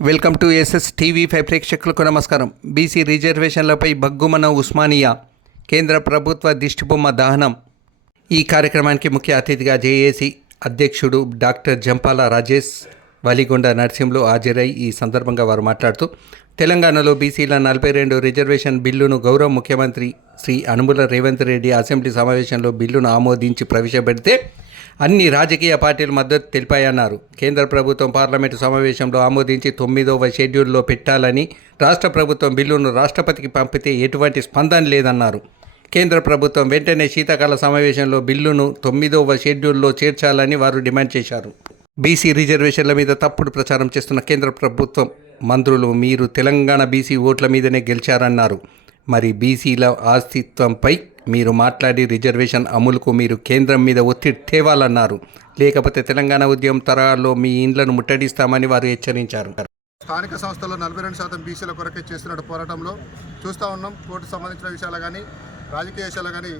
Welcome to SS TV five ప్రేక్షకులకు నమస్కారం. BC రిజర్వేషన్లపై బగ్గుమన Osmania కేంద్ర ప్రభుత్వ దిష్టిబొమ్మ దహనం. ఈ కార్యక్రమానికి ముఖ్య అతిథిగా జేఏసీ అధ్యక్షుడు డాక్టర్ జంపాల రాజేష్ వలిగొండ నరసింహులు హాజరై ఈ సందర్భంగా వారు మాట్లాడుతూ తెలంగాణలో బీసీల నలభై రెండు రిజర్వేషన్ బిల్లును గౌరవ ముఖ్యమంత్రి శ్రీ అనుముల రేవంత్ రెడ్డి అసెంబ్లీ సమావేశంలో బిల్లును ఆమోదించి ప్రవేశపెడితే అన్ని రాజకీయ పార్టీలు మద్దతు తెలిపాయన్నారు. కేంద్ర ప్రభుత్వం పార్లమెంటు సమావేశంలో ఆమోదించి తొమ్మిదవ షెడ్యూల్లో పెట్టాలని రాష్ట్ర ప్రభుత్వం బిల్లును రాష్ట్రపతికి పంపితే ఎటువంటి స్పందన లేదన్నారు. కేంద్ర ప్రభుత్వం వెంటనే శీతాకాల సమావేశంలో బిల్లును తొమ్మిదవ షెడ్యూల్లో చేర్చాలని వారు డిమాండ్ చేశారు. బీసీ రిజర్వేషన్ల మీద తప్పుడు ప్రచారం చేస్తున్న కేంద్ర ప్రభుత్వం మంత్రులు మీరు తెలంగాణ బీసీ ఓట్ల మీదనే గెలిచారన్నారు. మరి బీసీల అస్తిత్వంపై మీరు మాట్లాడి రిజర్వేషన్ అమలుకు మీరు కేంద్రం మీద ఒత్తిడి తేవాలన్నారు. లేకపోతే తెలంగాణ ఉద్యమం తరహాలో మీ ఇండ్లను ముట్టడిస్తామని వారు హెచ్చరించారు. స్థానిక సంస్థల్లో నలభై రెండు శాతం బీసీల కొరకే చేస్తున్న పోరాటంలో చూస్తూ ఉన్నాం. కోర్టు సంబంధించిన విషయాలు కానీ రాజకీయ విషయాలు కానీ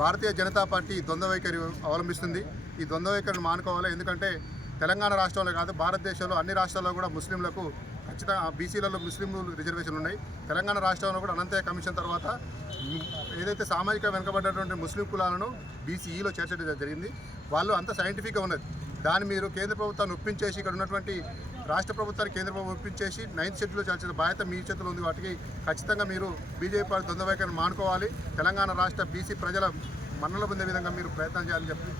భారతీయ జనతా పార్టీ ద్వంద్వ వైఖరి అవలంబిస్తుంది. ఈ ద్వంద్వ వైఖరిని మానుకోవాలి. ఎందుకంటే తెలంగాణ రాష్ట్రంలో కాదు భారతదేశంలో అన్ని రాష్ట్రాల్లో కూడా ముస్లింలకు ఖచ్చితంగా బీసీలలో ముస్లింలు రిజర్వేషన్లు ఉన్నాయి. తెలంగాణ రాష్ట్రంలో కూడా అనంతయ్య కమిషన్ తర్వాత ఏదైతే సామాజిక వెనుకబడ్డటువంటి ముస్లిం కులాలను బీసీఈలో చేర్చడం జరిగింది వాళ్ళు అంత సైంటిఫిక్గా ఉన్నది. దాన్ని మీరు కేంద్ర ప్రభుత్వాన్ని ఒప్పించేసి ఇక్కడ ఉన్నటువంటి రాష్ట్ర ప్రభుత్వాన్ని కేంద్ర ప్రభుత్వం ఒప్పించేసి నైన్త్ షెడ్యూల్లో చేర్చిన బాధ్యత మీ చేతిలో ఉంది. వాటికి ఖచ్చితంగా మీరు బీజేపీ పార్టీ ద్వంద్వవైఖరిని మానుకోవాలి. తెలంగాణ రాష్ట్ర బీసీ ప్రజల మన్నలు పొందే విధంగా మీరు ప్రయత్నం చేయాలని చెప్పి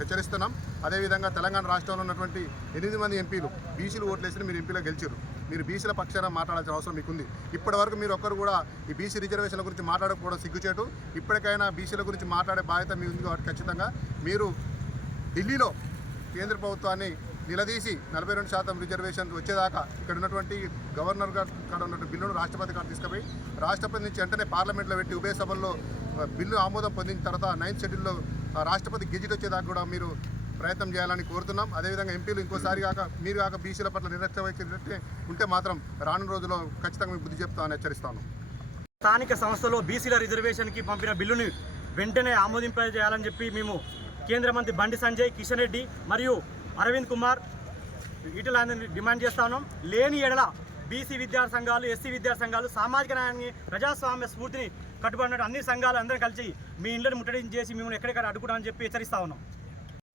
హెచ్చరిస్తున్నాం. అదేవిధంగా తెలంగాణ రాష్ట్రంలో ఉన్నటువంటి ఎనిమిది మంది ఎంపీలు బీసీలు ఓట్లేసి మీరు ఎంపీలో గెలిచారు. మీరు బీసీల పక్షాన మాట్లాడాల్సిన అవసరం మీకుంది. ఇప్పటి వరకు మీరు ఒక్కరు కూడా ఈ బీసీ రిజర్వేషన్ల గురించి మాట్లాడకపోవడం సిగ్గుచేటు. ఇప్పటికైనా బీసీల గురించి మాట్లాడే బాధ్యత మీ ఉంది కాబట్టి ఖచ్చితంగా మీరు ఢిల్లీలో కేంద్ర ప్రభుత్వాన్ని నిలదీసి నలభై రెండు శాతం రిజర్వేషన్ వచ్చేదాకా ఇక్కడ ఉన్నటువంటి గవర్నర్ గారు ఇక్కడ ఉన్నటువంటి బిల్లును రాష్ట్రపతి గారు తీసుకుపోయి రాష్ట్రపతి నుంచి వెంటనే పార్లమెంట్లో పెట్టి ఉభయ సభల్లో బిల్లు ఆమోదం పొందిన తర్వాత నైన్త్ షెడ్యూల్లో రాష్ట్రపతి గెజిట్ వచ్చేదాకా కూడా మీరు ప్రయత్నం చేయాలని కోరుతున్నాం. అదేవిధంగా ఎంపీలు ఇంకోసారి కాక మీరు కాక బీసీల పట్ల నిర్లక్ష్య వైఖరి ఉంటే మాత్రం రానున్న రోజుల్లో ఖచ్చితంగా మీకు బుద్ధి చెప్తామని హెచ్చరిస్తాను. స్థానిక సంస్థలో బీసీల రిజర్వేషన్కి పంపిన బిల్లుని వెంటనే ఆమోదింపజేయాలని చెప్పి మేము కేంద్ర మంత్రి బండి సంజయ్ కిషన్ రెడ్డి మరియు అరవింద్ కుమార్ వీటిలందరినీ డిమాండ్ చేస్తా ఉన్నాం లేని ఎడల బీసీ విద్యా సంఘాలు ఎస్సీ విద్యార్థి సంఘాలు సామాజిక న్యాయాన్ని ప్రజాస్వామ్య స్ఫూర్తిని కట్టుబడిన అన్ని సంఘాలు అందరూ కలిసి మీ ఇండ్లను ముట్టడించేసి చేసి మిమ్మల్ని ఎక్కడెక్కడ అడ్డుకుంటామని చెప్పి హెచ్చరిస్తా ఉన్నాం.